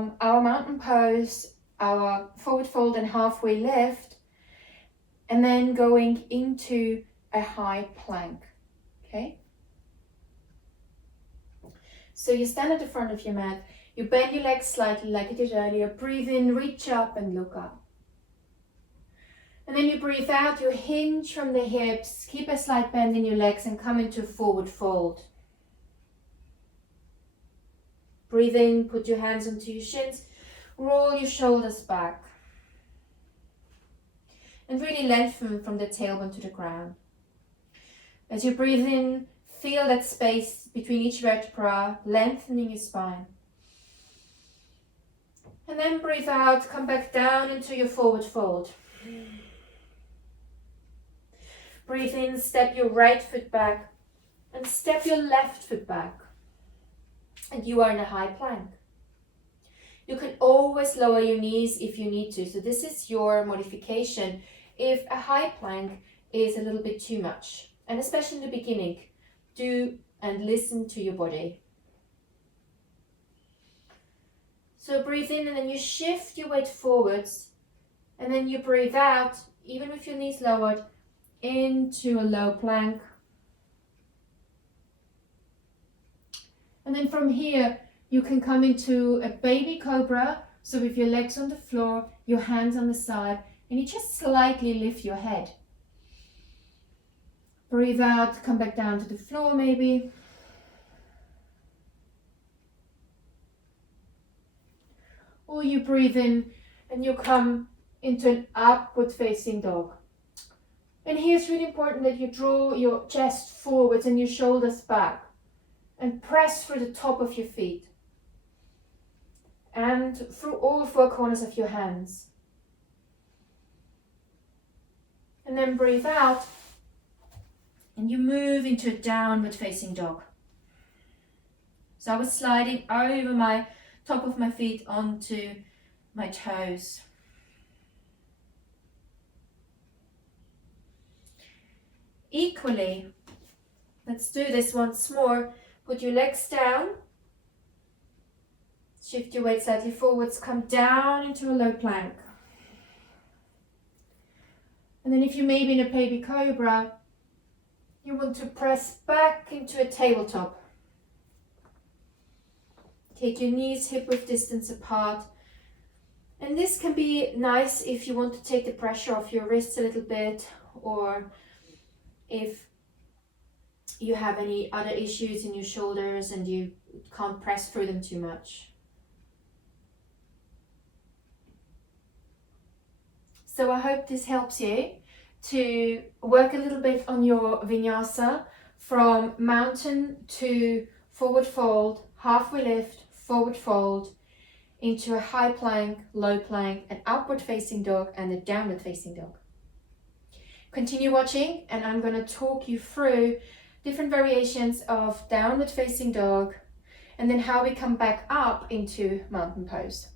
from our mountain pose, our forward fold and halfway lift, and then going into a high plank, okay? So you stand at the front of your mat, you bend your legs slightly like I did earlier, breathe in, reach up and look up. And then you breathe out, you hinge from the hips, keep a slight bend in your legs and come into forward fold. Breathe in, put your hands onto your shins, roll your shoulders back. And really lengthen from the tailbone to the ground. As you breathe in, feel that space between each vertebra, lengthening your spine. And then breathe out, come back down into your forward fold. Breathe in, step your right foot back and step your left foot back. And you are in a high plank. You can always lower your knees if you need to. So this is your modification if a high plank is a little bit too much. And especially in the beginning, do and listen to your body. So breathe in and then you shift your weight forwards. And then you breathe out, even with your knees lowered, into a low plank. And then from here, you can come into a baby cobra. So with your legs on the floor, your hands on the side, and you just slightly lift your head. Breathe out, come back down to the floor maybe. Or you breathe in and you come into an upward facing dog. And here it's really important that you draw your chest forwards and your shoulders back. And press through the top of your feet. And through all four corners of your hands. And then breathe out. And you move into a downward facing dog. So I was sliding over my top of my feet onto my toes. Equally, let's do this once more. Put your legs down, shift your weight slightly forwards, come down into a low plank. And then if you may be in a baby cobra, you want to press back into a tabletop. Take your knees hip-width distance apart. And this can be nice if you want to take the pressure off your wrists a little bit, or if you have any other issues in your shoulders and you can't press through them too much. So I hope this helps you to work a little bit on your vinyasa from mountain to forward fold, halfway lift, forward fold, into a high plank, low plank, an upward facing dog and a downward facing dog. Continue watching and I'm going to talk you through different variations of downward facing dog and then how we come back up into mountain pose.